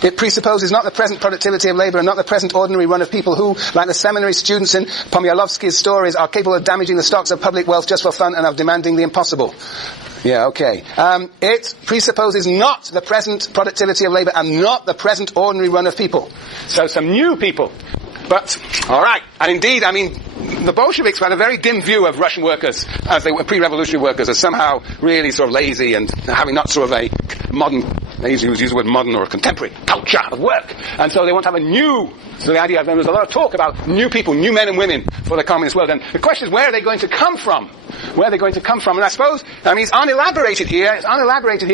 It presupposes not the present productivity of labor and not the present ordinary run of people who, like the seminary students in Pomyalovsky's stories, are capable of damaging the stocks of public wealth just for fun and of demanding the impossible. Yeah, okay. It presupposes not the present productivity of labor and not the present ordinary run of people. So some new people. But, alright, and indeed, I mean, the Bolsheviks had a very dim view of Russian workers, as they were pre-revolutionary workers, as somehow really sort of lazy and having not sort of a modern, they usually use the word modern or a contemporary culture of work. And so they want to have a new, so the idea, there was a lot of talk about new people, new men and women for the communist world. And the question is, where are they going to come from? Where are they going to come from? And I suppose, I mean, it's unelaborated here,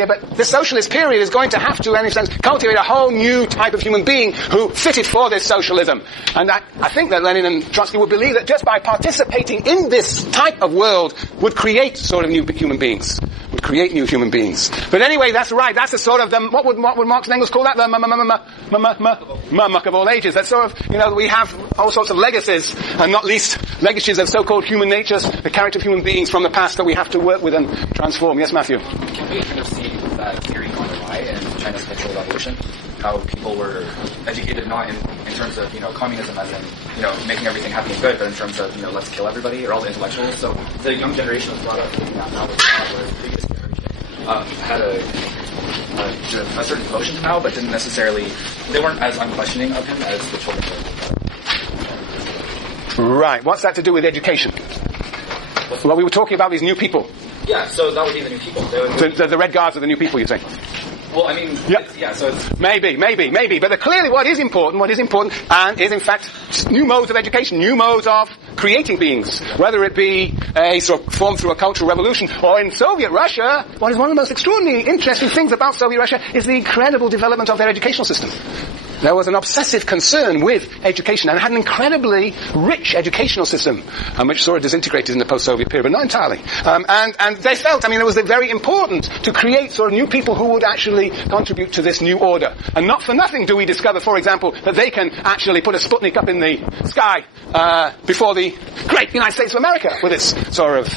but the socialist period is going to have to, in any sense, cultivate a whole new type of human being who fitted for this socialism. And I think that Lenin and Trotsky would believe that just by participating in this type of world would create sort of new human beings. Would create new human beings. But anyway, that's right. That's a sort of the, what would Marx and Engels call that? The muck of all ages. That's sort of, we have all sorts of legacies, and not least legacies of so-called human natures, the character of human beings from the past that we have to work with and transform. Yes, Matthew? Can we kind of see that theory gone awry in China's Cultural Revolution? How people were educated not in terms of, communism as in, making everything happy and good, but in terms of, let's kill everybody, or all the intellectuals. So the young generation was brought up thinking that now, whereas the previous generation had a certain devotion to Mao, but didn't necessarily, they weren't as unquestioning of him as the children were. Right. What's that to do with education? Well, we were talking about these new people. Yeah, so that would be the new people. The Red Guards are the new people, you say? Well, I mean, yep. So it's maybe. But clearly what is important, and is in fact new modes of education, new modes of creating beings, whether it be a sort of formed through a cultural revolution, or in Soviet Russia, what is one of the most extraordinary, interesting things about Soviet Russia is the incredible development of their educational system. There was an obsessive concern with education and had an incredibly rich educational system, which sort of disintegrated in the post-Soviet period, but not entirely. And they felt, it was very important to create sort of new people who would actually contribute to this new order. And not for nothing do we discover, for example, that they can actually put a Sputnik up in the sky before the great United States of America with its sort of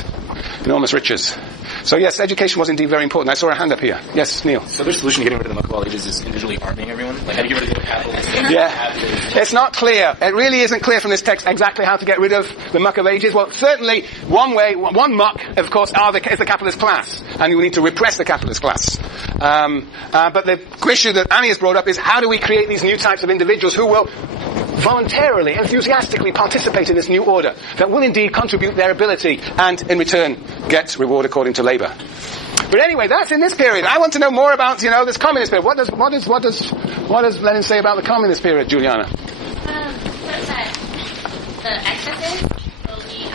enormous riches. So yes, education was indeed very important. I saw a hand up here. Yes, Neil. So their solution to getting rid of the muck of all ages is individually arming everyone? Like, how do you get rid of the capitalists? Yeah. It's not clear. It really isn't clear from this text exactly how to get rid of the muck of ages. Well, certainly one muck, of course, is the capitalist class. And we need to repress the capitalist class. But the issue that Annie has brought up is how do we create these new types of individuals who will voluntarily, enthusiastically participate in this new order that will indeed contribute their ability and in return get reward according to labor. But anyway, that's in this period. I want to know more about, this communist period. What does Lenin say about the communist period, Juliana? The excesses will be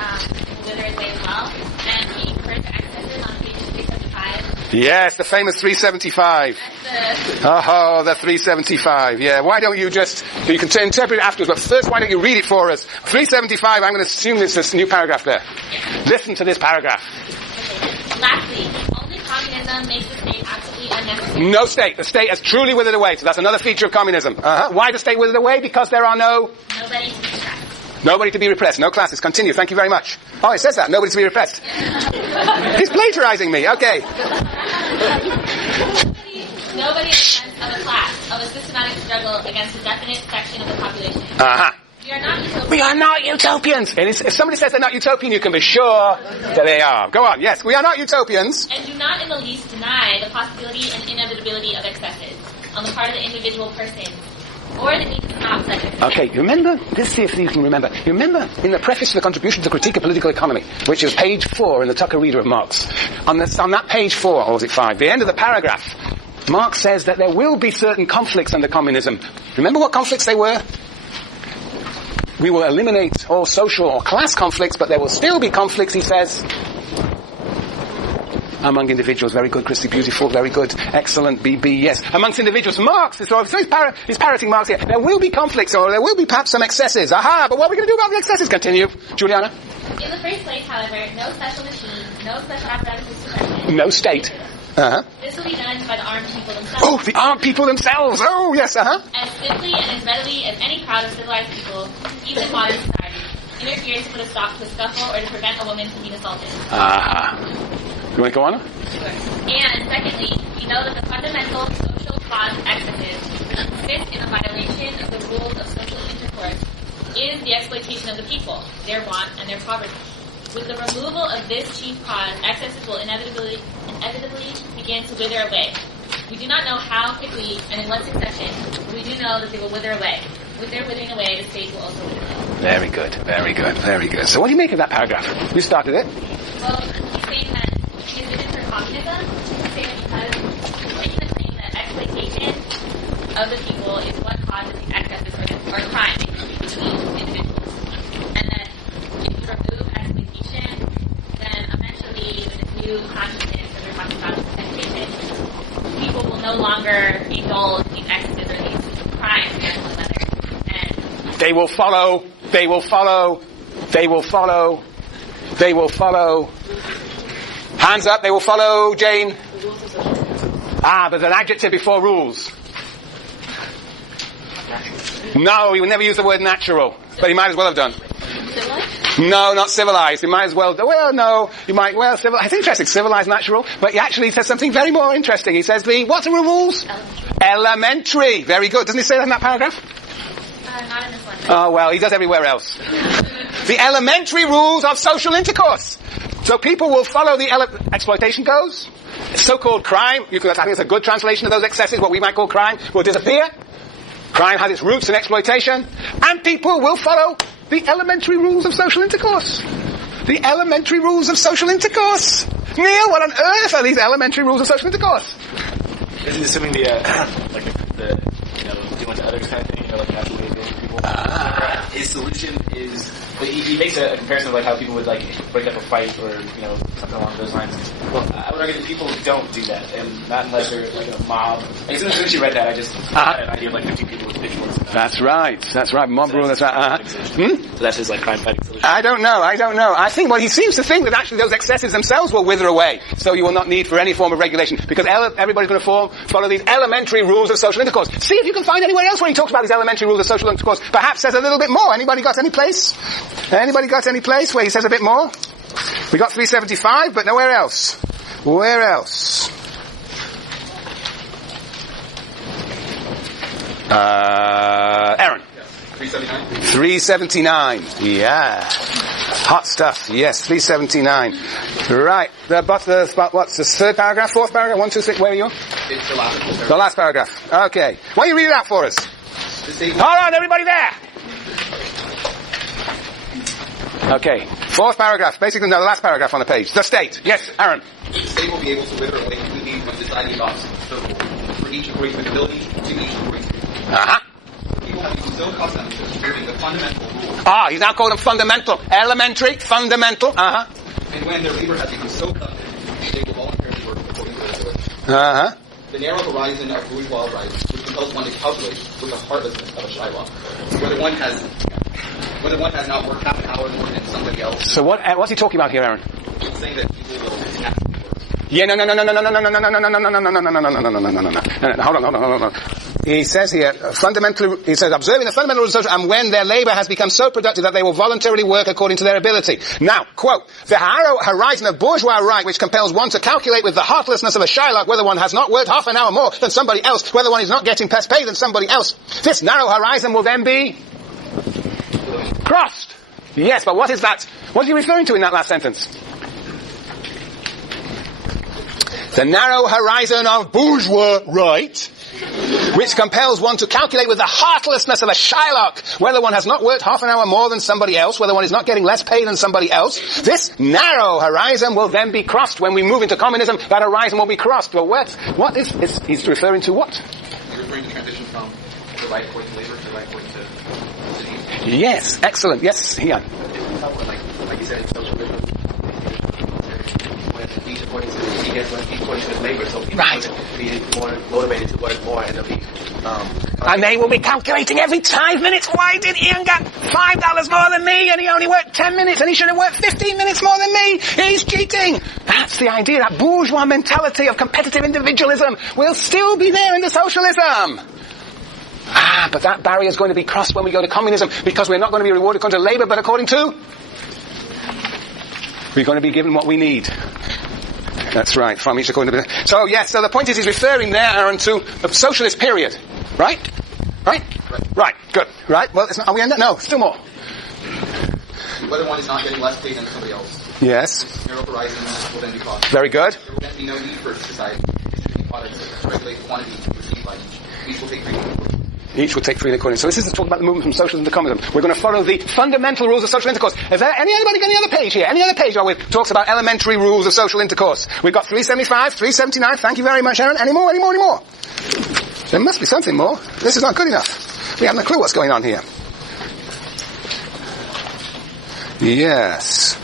wither away as well, and he refers to excesses on page 375. Yes, the famous 375. The 375. Yeah, why don't you you can interpret it afterwards, but first why don't you read it for us? 375, I'm going to assume there's this new paragraph there. Yes. Listen to this paragraph. Okay. Lastly, only communism makes the state absolutely unnecessary. No state. The state has truly withered away, so that's another feature of communism. Why the state withered away? Because there are nobody to be repressed. Nobody to be repressed. No classes. Continue. Thank you very much. Oh, it says that. Nobody to be repressed. He's plagiarizing me. Okay. Nobody in the sense of a class, of a systematic struggle against a definite section of the population. We are not utopians. If somebody says they're not utopian, you can be sure that they are. Go on. Yes, we are not utopians. And do not in the least deny the possibility and inevitability of excesses on the part of the individual person, or the need to stop such excesses. Okay, remember, see if you can remember. You remember in the preface to the Contribution to the Critique of Political Economy, which is page 4 in the Tucker Reader of Marx. On that page 4, or was it 5, the end of the paragraph, Marx says that there will be certain conflicts under communism. Remember what conflicts they were? We will eliminate all social or class conflicts, but there will still be conflicts, he says, among individuals. Very good, Christy, beautiful, very good, excellent, BB, yes. Amongst individuals. Marx, he's parroting Marx here. There will be conflicts, or there will be perhaps some excesses. But what are we going to do about the excesses? Continue. Juliana? In the first place, however, no special machine, no special apparatus of suppression. No state. This will be done by the armed people themselves. Oh, the armed people themselves! Oh, yes, As simply and as readily as any crowd of civilized people, even in modern society, interferes to put a stop to a scuffle or to prevent a woman from being assaulted. You want to go on? Sure. And secondly, we know that the fundamental social the exploitation of the people, their want and their poverty. With the removal of this chief cause, excesses will inevitably begin to wither away. We do not know how quickly and in what succession, but we do know that they will wither away. With their withering away, the state will also wither away. Very good, very good, very good. So what do you make of that paragraph? You started it. Well, he's saying that his vision for communism, he's saying that because he's making the claim that exploitation of the people is what causes these excesses or crime between individuals. And that if you remove exploitation, then eventually with this new consciousness that we're talking about education, people will no longer indulge these excesses or these crimes against one another. And They will follow. Hands up, they will follow, Jane. There's an adjective before rules. No, he would never use the word natural, but he might as well have done. No, not civilized. He might as well. Well, no, you might. Well, civilized. It's interesting. Civilized, natural, but he actually says something very more interesting. He says what are the rules? Elementary. Very good. Doesn't he say that in that paragraph? not in this one. Oh well, he does everywhere else. The elementary rules of social intercourse. So people will follow the exploitation goes. So-called crime. I think it's a good translation of those excesses. What we might call crime will disappear. Crime has its roots in exploitation, and people will follow the elementary rules of social intercourse. The elementary rules of social intercourse. Neil, what on earth are these elementary rules of social intercourse? Isn't assuming the doing to others kind of thing, like naturally being people. His solution is, he makes a comparison of like how people would like break up a fight or something along those lines. Well, I would argue that people don't do that, and not unless they're like a mob. As soon as you read that, I just had an idea of like 50 people with pitchforks. That's right. Mob rule. That's right. So that's his like crime fighting solution. I don't know. I think he seems to think that actually those excesses themselves will wither away, so you will not need for any form of regulation because everybody's going to follow these elementary rules of social intercourse. See if you can find anywhere else where he talks about these elementary rules of social intercourse. Perhaps says a little bit more. Anybody got any place? Anybody got any place where he says a bit more? We got 375, but nowhere else. Where else? Aaron. 379. Yeah. Hot stuff. Yes, 379. Right. What's the third paragraph? Fourth paragraph? 1, 2, 3. Where are you? It's the last paragraph. The last paragraph. Okay. Why don't you read it out for us? Hold on, everybody there. Okay. Fourth paragraph. Basically, the last paragraph on the page. The state. Yes, Aaron. The state will be able to wither away completely when society adopts for each according to ability, to each according to people have become so accustomed to observing the fundamental rules. He's now calling them fundamental. Elementary, fundamental. And when their labor has become so productive, they will voluntarily work according to their ability. The narrow horizon of bourgeois rights, which compels one to calculate with the heartlessness of a Shylock, whether one has not worked half an hour more than somebody else. So what's he talking about here, Aaron? He's saying that people will have to work. Yeah, no. Hold on. He says here, observing the fundamental rules of social, and when their labor has become so productive that they will voluntarily work according to their ability. Now, quote, the narrow horizon of bourgeois right which compels one to calculate with the heartlessness of a Shylock whether one has not worked half an hour more than somebody else, whether one is not getting less pay than somebody else. This narrow horizon will then be crossed. Yes, but what is that? What is he referring to in that last sentence? The narrow horizon of bourgeois right, which compels one to calculate with the heartlessness of a Shylock whether one has not worked half an hour more than somebody else, whether one is not getting less pay than somebody else. This narrow horizon will then be crossed. When we move into communism, that horizon will be crossed. But he's referring to what? He's referring to transition from the right according to labor to the right according to cities. Yes, excellent. Yes, Ian. Like you said, it's socialism. Each according to his labor, so people will be more motivated to work more and they'll be and they will be calculating every 5 minutes. Why did Ian get $5 more than me and he only worked 10 minutes and he should have worked 15 minutes more than me? He's cheating. That's the idea. That bourgeois mentality of competitive individualism will still be there in the socialism. But that barrier is going to be crossed when we go to communism because we're not going to be rewarded according to labor but according to... We're going to be given what we need. That's right, from each according to... So the point is he's referring there, Aaron, to the socialist period. Right? Right, good. Right, well, are we ending? No, still more. whether one is not getting less pay than somebody else. Yes. Narrow horizons will then be caused. Very good. There will then be no need for society distributing products to regulate the quantity received by each. Each will take freedom. Each will take freely according. So this is talk about the movement from socialism to communism. We're going to follow the fundamental rules of social intercourse. Is there anybody got any other page here? Any other page where it talks about elementary rules of social intercourse? We've got 375, 379. Thank you very much, Aaron. Any more? There must be something more. This is not good enough. We haven't a clue what's going on here. Yes.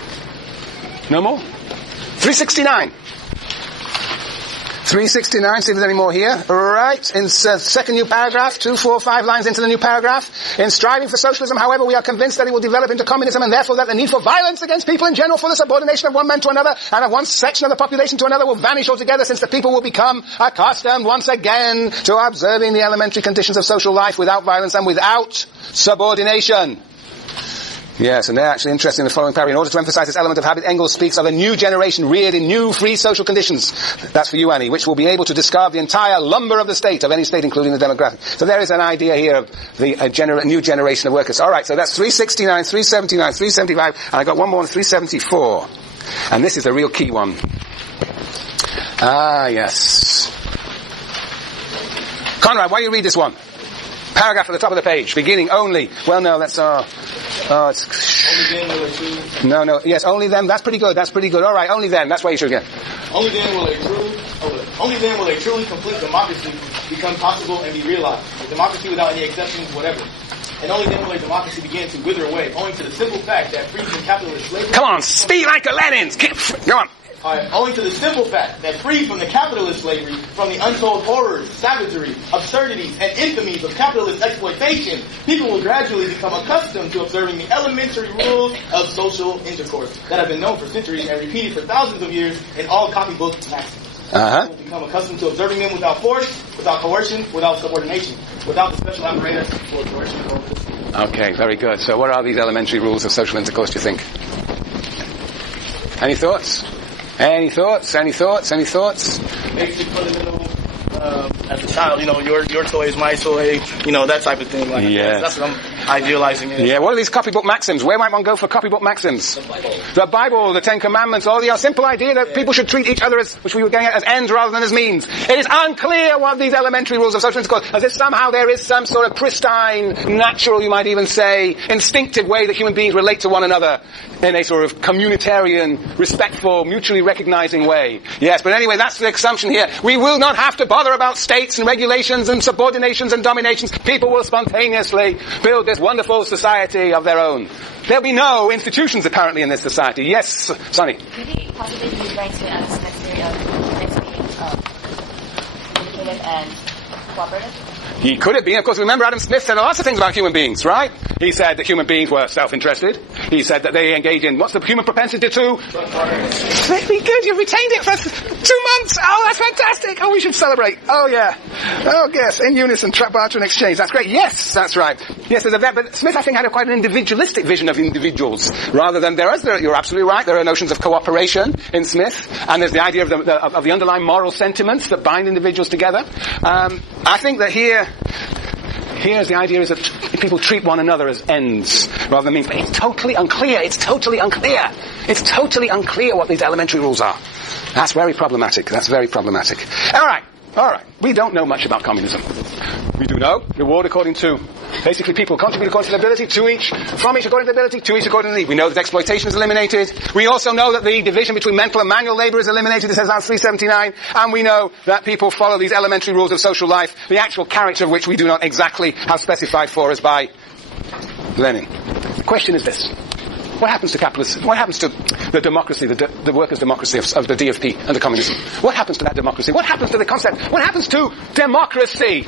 No more? 369. 369, see if there's any more here. Right, in second new paragraph, 2, 4, 5 lines into the new paragraph. In striving for socialism, however, we are convinced that it will develop into communism, and therefore that the need for violence against people in general for the subordination of one man to another and of one section of the population to another will vanish altogether, since the people will become accustomed once again to observing the elementary conditions of social life without violence and without subordination. Yes, and they're actually interested in the following paragraph. In order to emphasize this element of habit, Engels speaks of a new generation reared in new free social conditions. That's for you, Annie, which will be able to discard the entire lumber of the state, of any state, including the demographic. So there is an idea here of the new generation of workers. All right, so that's 369, 379, 375, and I got one more on 374. And this is a real key one. Ah, yes. Conrad, why don't you read this one? Paragraph at the top of the page, beginning only. Well, no, that's No, yes, only then. That's pretty good. All right, only then. That's why you should get. Only then will a truly complete democracy become possible and be realized. A democracy without any exceptions, whatever. And only then will a democracy begin to wither away, owing to the simple fact that free from capitalist slavery. Come on, speak like a Lenin. Go on. Owing to the simple fact that free from the capitalist slavery, from the untold horrors, savagery, absurdities, and infamies of capitalist exploitation, people will gradually become accustomed to observing the elementary rules of social intercourse that have been known for centuries and repeated for thousands of years in all copybook maxims. People will become accustomed to observing them without force, without coercion, without subordination, without the special apparatus for coercion or resistance. Okay, very good. So what are these elementary rules of social intercourse, do you think? Any thoughts? Any thoughts? Basic fundamental, as a child, your toy is my toy, that type of thing. Like, yes. That's what I'm idealizing. Yeah, what are these copybook maxims? Where might one go for copybook maxims? The Bible, the Ten Commandments, all the simple idea that people should treat each other as, which we were getting at, as ends rather than as means. It is unclear what these elementary rules of social intercourse, as if somehow there is some sort of pristine, natural, you might even say, instinctive way that human beings relate to one another in a sort of communitarian, respectful, mutually recognizing way. Yes, but anyway, that's the assumption here. We will not have to bother about states and regulations and subordinations and dominations. People will spontaneously build this wonderful society of their own. There'll be no institutions, apparently, in this society. Yes, Sonny? Could he possibly be referring to Adam Smith's theory of humans being indicated and cooperative? He could have been. Of course, remember Adam Smith said lots of things about human beings, right? He said that human beings were self-interested. He said that they engage in, what's the human propensity to? Very good, you've retained it for 2 months. Oh, that's fantastic. Oh, we should celebrate. Oh, yeah. Oh, yes, in unison, trap, barter, and exchange. That's great. Yes, that's right. Yes, there's but Smith, I think, had quite an individualistic vision of individuals, rather than you're absolutely right, there are notions of cooperation in Smith, and there's the idea of the underlying moral sentiments that bind individuals together. I think that Here's the idea is that people treat one another as ends rather than means. But it's totally unclear. It's totally unclear what these elementary rules are. That's very problematic. All right. We don't know much about communism. We do know reward according to, basically people contribute according to their ability, to each, from each according to their ability, to each according to need. We know that exploitation is eliminated. We also know that the division between mental and manual labor is eliminated. This says on 379. And we know that people follow these elementary rules of social life, the actual character of which we do not exactly have specified for us by Lenin. The question is this. What happens to capitalism? What happens to the democracy, the workers' democracy of the DFP and the communism? What happens to that democracy? What happens to the concept? What happens to democracy?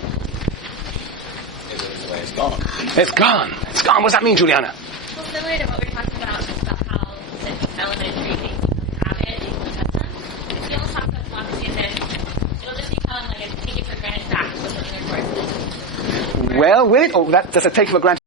It's gone. It's gone. What does that mean, Juliana? Well, similar to what we were talking about, just about how the elementary things become habit and custom. If you almost talk about democracy as if it'll just become like a take it for granted fact with the intercourse. Well, will it? Or does it take for granted?